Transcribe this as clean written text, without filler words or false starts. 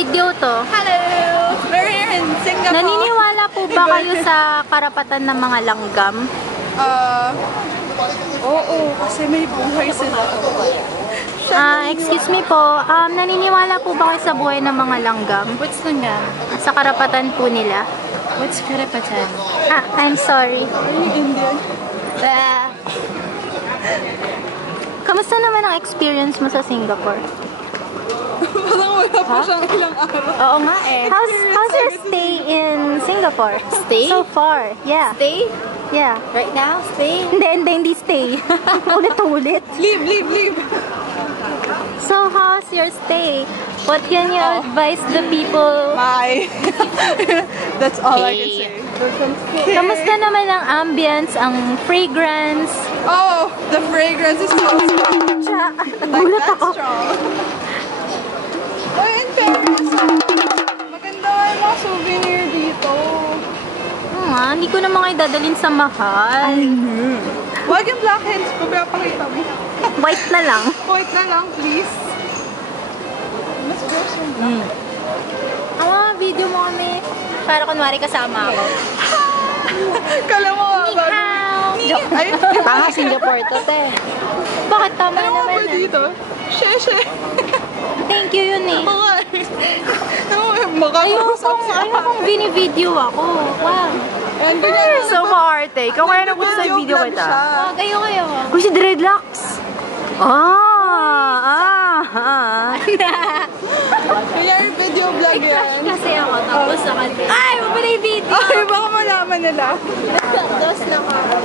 Video to. Hello! We're here in Singapore. Naniniwala po ba kayo sa karapatan ng mga langgam? Oo, kasi may buhay sila. Excuse me po, naniniwala po ba kayo sa buhay ng mga langgam? What's langgam? Sa karapatan po nila? What's karapatan? I'm sorry. Are you Indian? Kamusta naman ang experience mo sa Singapore? Parang wala pa siyang ilang araw. Oo nga eh. How's your stay in Singapore? Stay? So far, yeah. Stay? Yeah. Right now? Stay? Hindi stay. Ulit-ulit. Leave! So, how's your stay? What can you advise the people? Bye! That's all I can say. Kamusta naman ang ambience, ang fragrance? Oh, the fragrance is so strong. Nagulat ako. Oh, in fairness, maganda nga yung mga souvenir dito. Hindi ko naman kayo dadalhin sa mahal. Wag yung black hands ko, pinapakita mo. White na lang. White na lang, please. Mas gross yung black. Video mo kami. Para kunwari kasama ako. Kala mo nga ba? Joke. Ay, Singapore to, te. Bakit tama ano nga naman? ba dito? Sheshe. Thank you yun eh. Oo nga. Makakusap siya. Ayokong bini-video ako. Wow. And ganyan. So maarte. Ikaw kaya nang gusto sa video kita. Wag, ayoko. Gusto si dreadlocks. Kaya yung video vlog yan. Kasi ako, tapos sa kanila. Ay, mabali video. Ay, baka malaman nila. Dos lang ako.